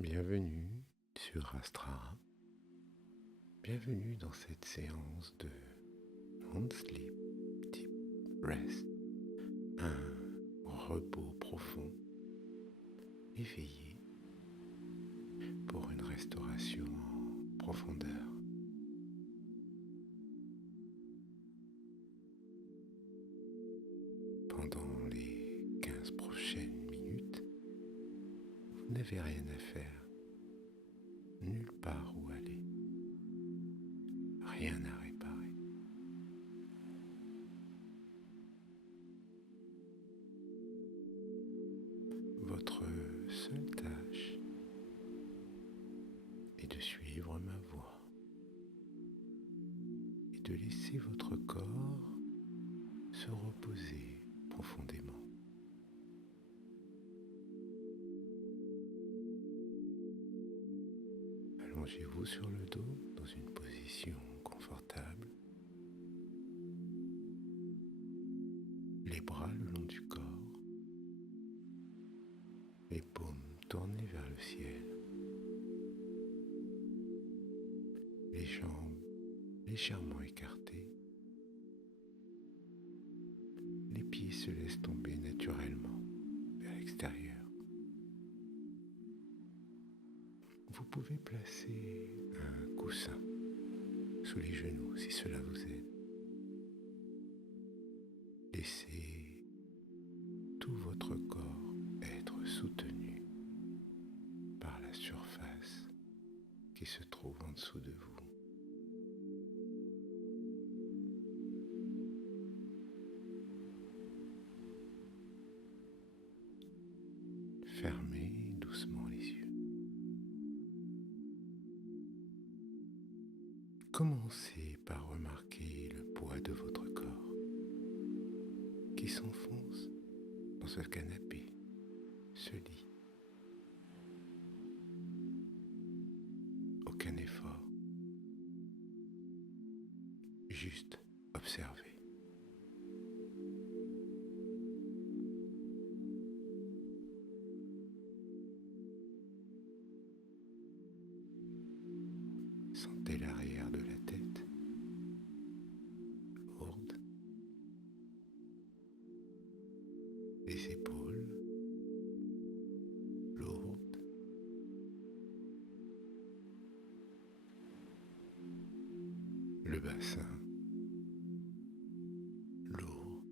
Bienvenue sur Astra. Bienvenue dans cette séance de non-sleep, deep rest, un repos profond, éveillé pour une restauration en profondeur. Pendant les 15 prochaines minutes, vous n'avez rien à faire, nulle part où aller, rien à réparer. Votre seule tâche est de suivre ma voix et de laisser votre corps se reposer profondément. Allongez-vous sur le dos dans une position confortable, les bras le long du corps, les paumes tournées vers le ciel, les jambes légèrement écartées, les pieds se laissent tomber naturellement vers l'extérieur. Vous pouvez placer un coussin sous les genoux si cela vous aide. Laissez tout votre corps être soutenu par la surface qui se trouve en dessous de vous. Fermez doucement les yeux. Commencez par remarquer le poids de votre corps qui s'enfonce dans ce canapé, ce lit. Aucun effort, juste observer. Sentez l'arrière de la tête lourde, les épaules lourdes, le bassin lourd,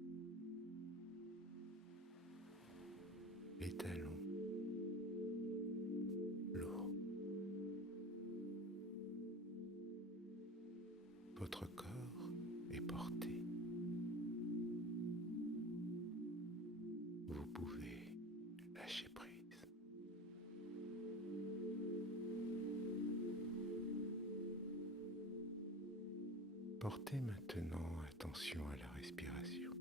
les talons lourds. Votre corps est porté. Vous pouvez lâcher prise. Portez maintenant attention à la respiration,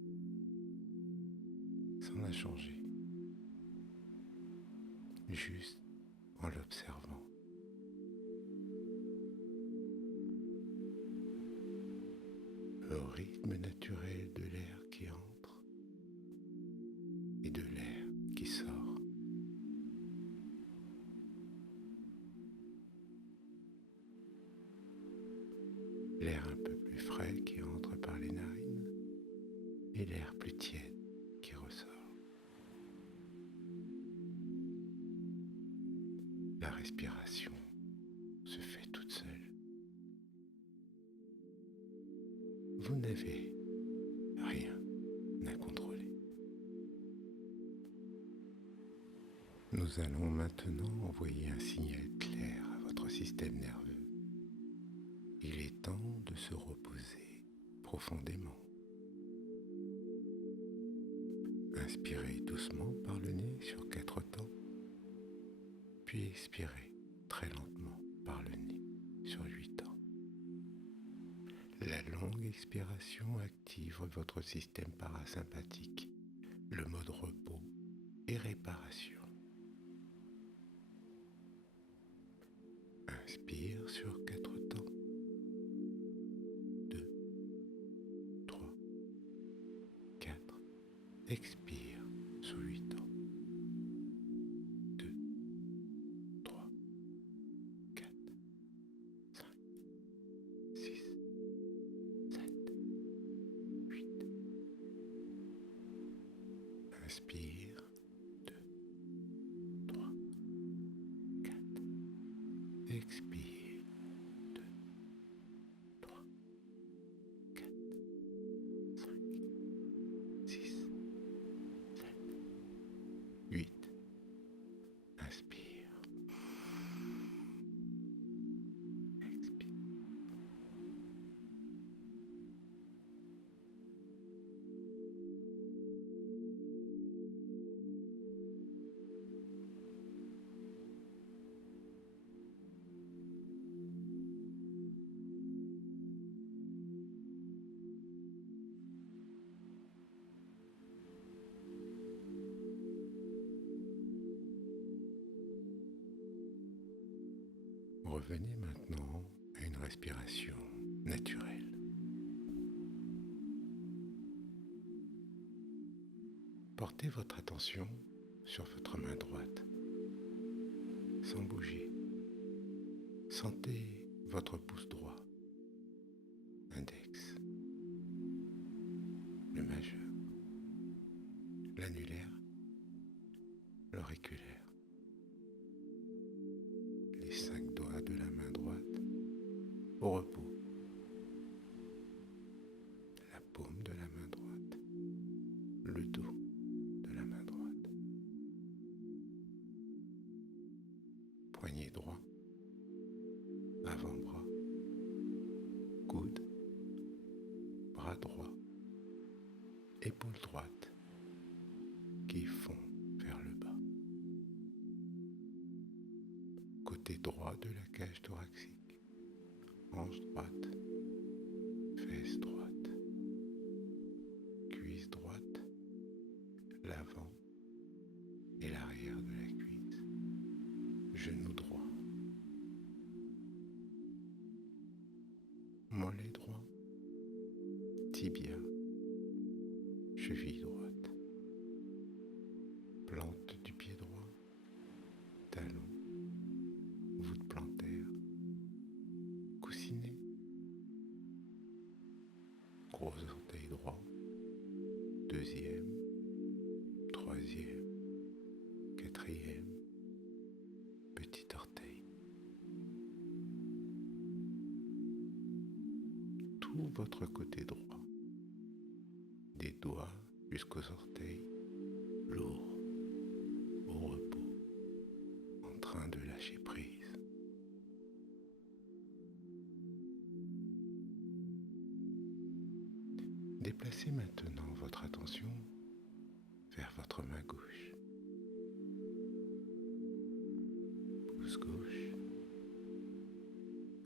sans la changer, juste en l'observant. Le rythme naturel de l'air qui entre et de l'air qui sort. L'air un peu plus frais qui entre par les narines et l'air plus tiède qui ressort. La respiration se fait toute seule. Vous n'avez rien à contrôler. Nous allons maintenant envoyer un signal clair à votre système nerveux. Il est temps de se reposer profondément. Inspirez doucement par le nez sur 4 temps, puis expirez très lentement par le nez sur 8 temps. La longue expiration active votre système parasympathique, le mode repos et réparation. Inspire sur 4 temps. 2, 3, 4. Expire sur 8 temps. 2, 3, Inspire. 2, 3, 4. Expire. 2, 3, 4, 5, 6, 7, 8. Inspire. Expire. Revenez maintenant à une respiration naturelle. Portez votre attention sur votre main droite, sans bouger. Sentez votre pouce droit, index, le majeur, l'annulaire, l'auriculaire, les 5 doigts de la main droite au repos, la paume de la main droite, le dos de la main droite, poignet droit, avant-bras, coude, bras droit, épaule droite qui fond vers le bas, côté droit de la cage thoracique, hanche droite, fesse droite, cuisse droite, l'avant et l'arrière de la cuisse, genou droit, mollet droit, tibia, cheville droite, plante du pied droit, talon, voûte plantaire, coussinet, gros orteil droit, deuxième, troisième, quatrième, petit orteil. Tout votre côté droit, des doigts jusqu'aux orteils, lourd, au repos, en train de lâcher prise. Déplacez maintenant votre attention vers votre main gauche. Pouce gauche,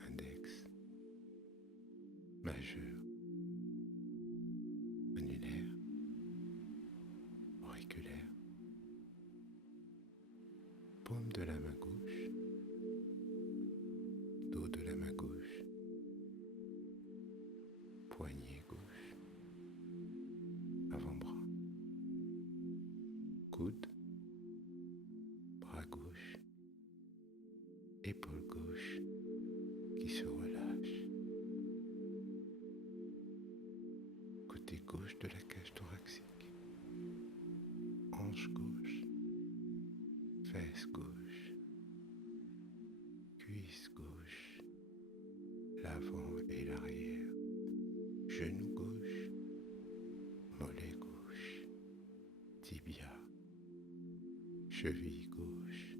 index, majeur, annulaire, auriculaire, paume de la main gauche, dos de la main gauche, poignet gauche, avant-bras, coude, bras gauche, épaule gauche qui se relâche, côté gauche de la cage thoracique, hanche gauche, fesse gauche, cuisse gauche, l'avant et l'arrière, genou gauche, mollet gauche, tibia, cheville gauche,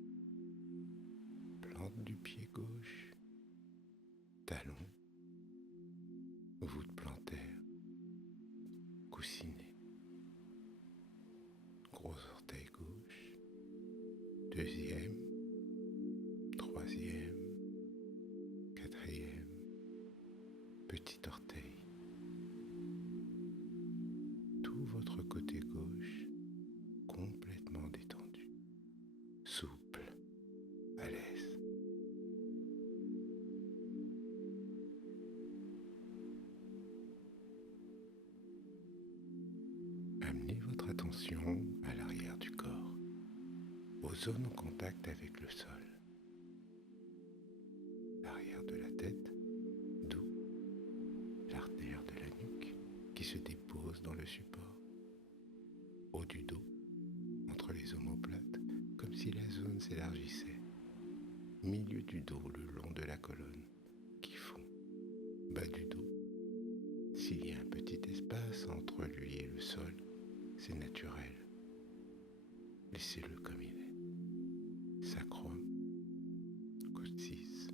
plante du pied gauche, talon, voûte plantaire, coussinet, gros orteil gauche, deuxième, troisième, quatrième, petit orteil. Tout votre côté gauche complètement détendu, souple, à l'aise. Amenez votre attention à l'arrière du corps, aux zones en contact avec le sol. L'arrière de la tête, d'où l'artère de la nuque qui se dépose dans le support. Haut du dos, les omoplates, comme si la zone s'élargissait. Milieu du dos, le long de la colonne, qui fond. Bas du dos, s'il y a un petit espace entre lui et le sol, c'est naturel. Laissez-le comme il est. Sacrum, coccyx,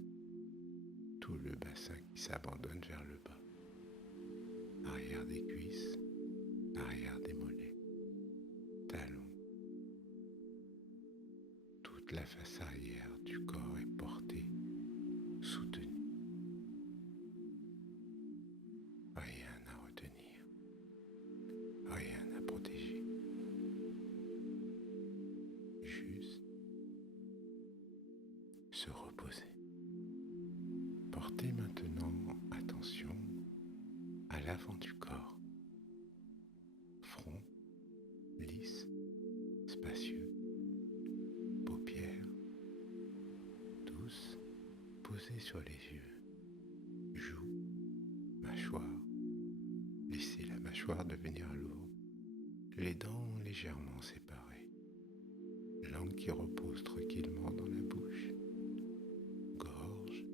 tout le bassin qui s'abandonne vers le bas. Arrière des cuisses, arrière des mollets, talons. Toute la face arrière du corps est portée, soutenue. Rien à retenir, rien à protéger. Juste se reposer. Portez maintenant attention à l'avant du corps. Front lisse, spacieux, paupières douces posées sur les yeux, joues, mâchoire. Laissez la mâchoire devenir lourde, les dents légèrement séparées, langue qui repose tranquillement dans la bouche, gorge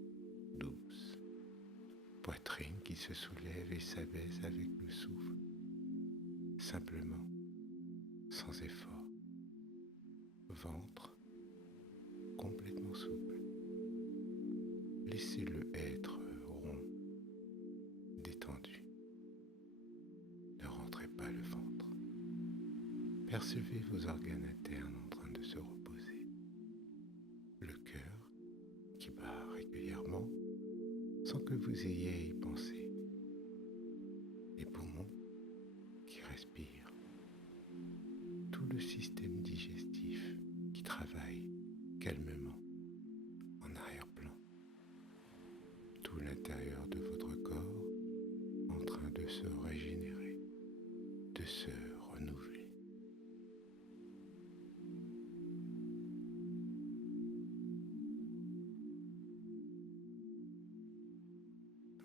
douce, poitrine qui se soulève et s'abaisse avec le souffle, simplement, sans effort, ventre complètement souple. Laissez-le être rond, détendu. Ne rentrez pas le ventre. Percevez vos organes internes en train de se reposer. Le cœur qui bat régulièrement sans que vous ayez à y penser. Les poumons qui respirent. Tout le système digestif qui travaille calmement en arrière-plan. Tout l'intérieur de votre corps en train de se régénérer, de se renouveler.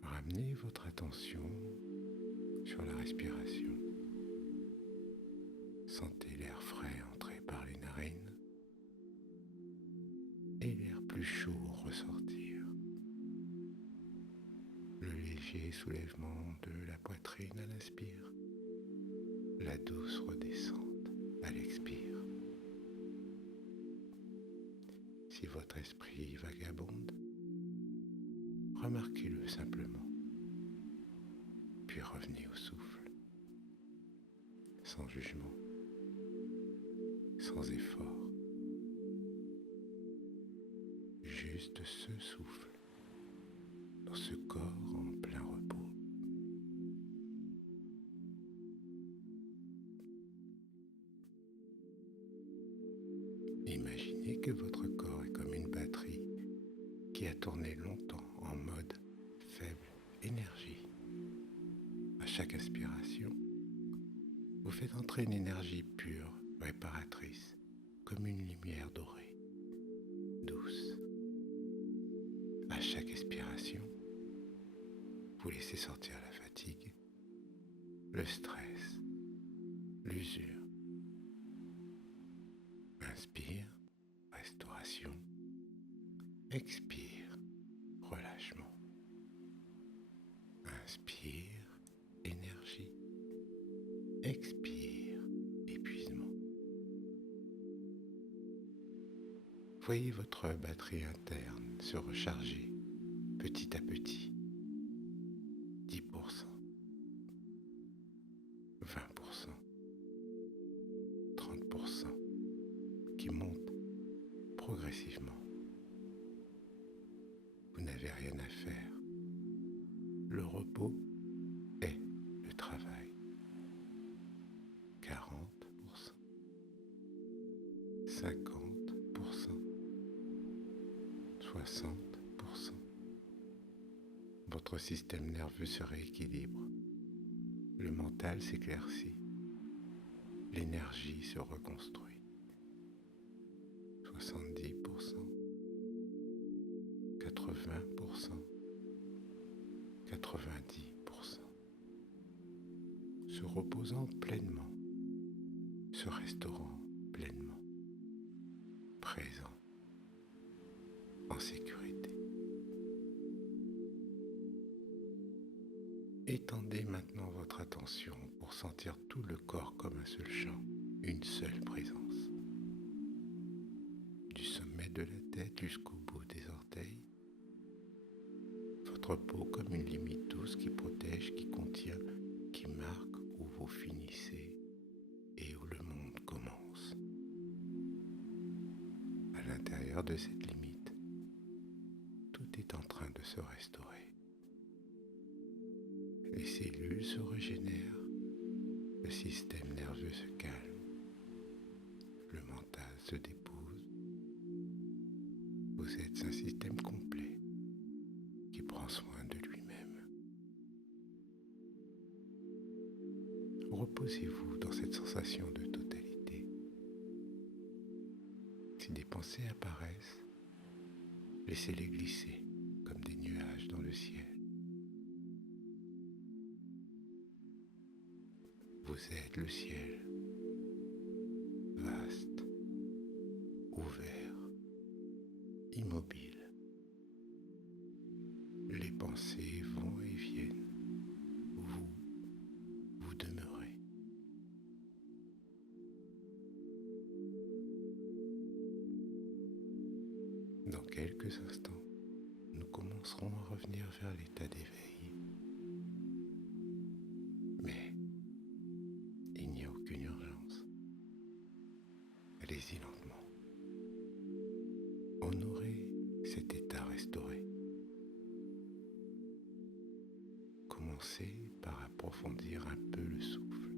Ramenez votre attention sur la respiration. Sentez l'air frais entrer par les narines et l'air plus chaud ressortir. Le léger soulèvement de la poitrine à l'inspire, la douce redescente à l'expire. Si votre esprit vagabonde, remarquez-le simplement, puis revenez au souffle, sans jugement, sans effort, juste ce souffle, dans ce corps en plein repos. Imaginez que votre corps est comme une batterie qui a tourné longtemps en mode faible énergie. À chaque inspiration, vous faites entrer une énergie pure, réparatrice, comme une lumière dorée, douce. À chaque expiration, vous laissez sortir la fatigue, le stress, l'usure. Inspire, restauration. Expire, relâchement. Inspire, énergie. Expire, épuisement. Voyez votre batterie interne se recharger petit à petit. 10%, 20%, 30%, qui monte progressivement. Vous n'avez rien à faire. Le repos est le travail. 40%, 50%, 60%. Votre système nerveux se rééquilibre. Le mental s'éclaircit. L'énergie se reconstruit. 70%, 80%, 90%. Se reposant pleinement, se restaurant pleinement. présent, en sécurité. Étendez maintenant votre attention pour sentir tout le corps comme un seul champ, une seule présence. Du sommet de la tête jusqu'au bout des orteils, votre peau comme une limite douce qui protège, qui contient, qui marque où vous finissez et où le monde commence. À l'intérieur de cette limite, tout est en train de se restaurer. Les cellules se régénèrent, le système nerveux se calme, le mental se dépose. Vous êtes un système complet qui prend soin de lui-même. Reposez-vous dans cette sensation de totalité. Si des pensées apparaissent, laissez-les glisser comme des nuages dans le ciel. Vous êtes le ciel, vaste, ouvert, immobile. Les pensées vont et viennent. Vous demeurez. Dans quelques instants, nous commencerons à revenir vers l'état d'éveil. Mais il n'y a aucune urgence. Allez-y lentement. Honorez cet état restauré. Commencez par approfondir un peu le souffle.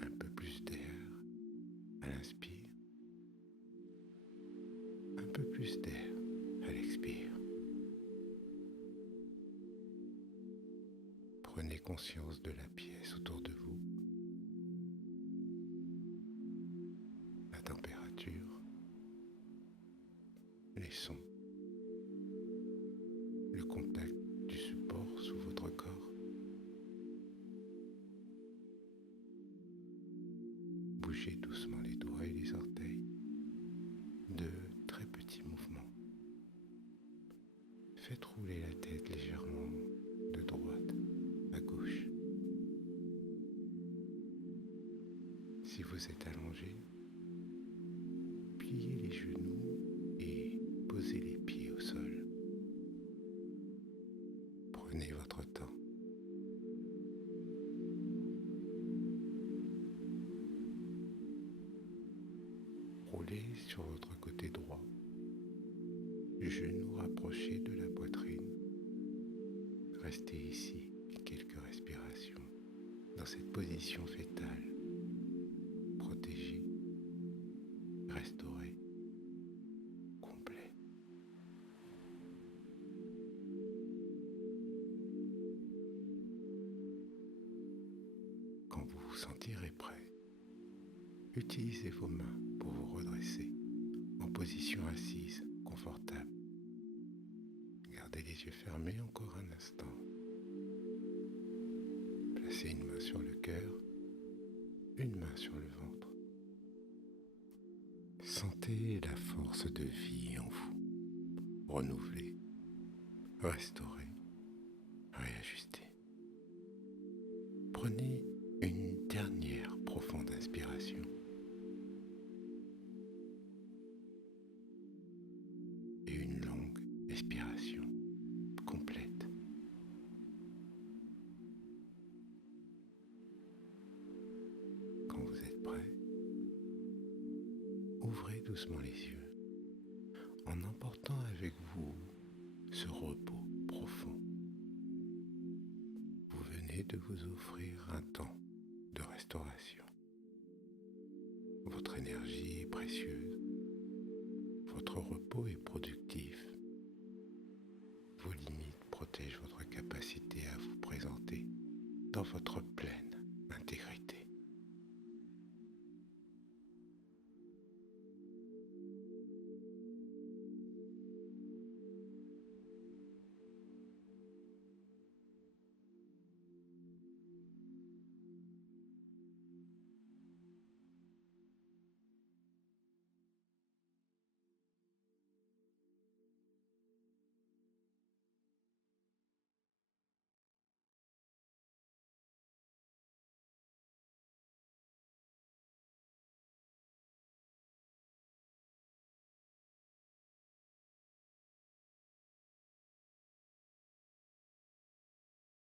Un peu plus d'air à l'inspire. Un peu plus d'air à l'expire. Prenez conscience de la pièce autour de vous. La température, les sons, le contact du support sous votre corps. Bougez doucement les doigts et les orteils, de très petits mouvements. Faites rouler la tête légèrement de droite à gauche. Si vous êtes allongé, pliez les genoux et posez les pieds au sol. Prenez votre temps. Roulez sur votre côté droit, genoux rapprochés de la poitrine. Restez ici quelques respirations dans cette position fétale, protégée, restaurée, complet. Quand vous vous sentirez prêt, utilisez vos mains pour vous redresser en position assise, confortable. Gardez les yeux fermés encore un instant. Placez une main sur le cœur, une main sur le ventre. Sentez la force de vie en vous, renouvelée, restaurée, réajustée. Prenez une dernière profonde inspiration. Et une longue expiration complète. Quand vous êtes prêt, ouvrez doucement les yeux en emportant avec vous ce repos profond. Vous venez de vous offrir un temps de restauration. Votre énergie est précieuse. Votre repos est productif. Vos limites protègent votre capacité à vous présenter dans votre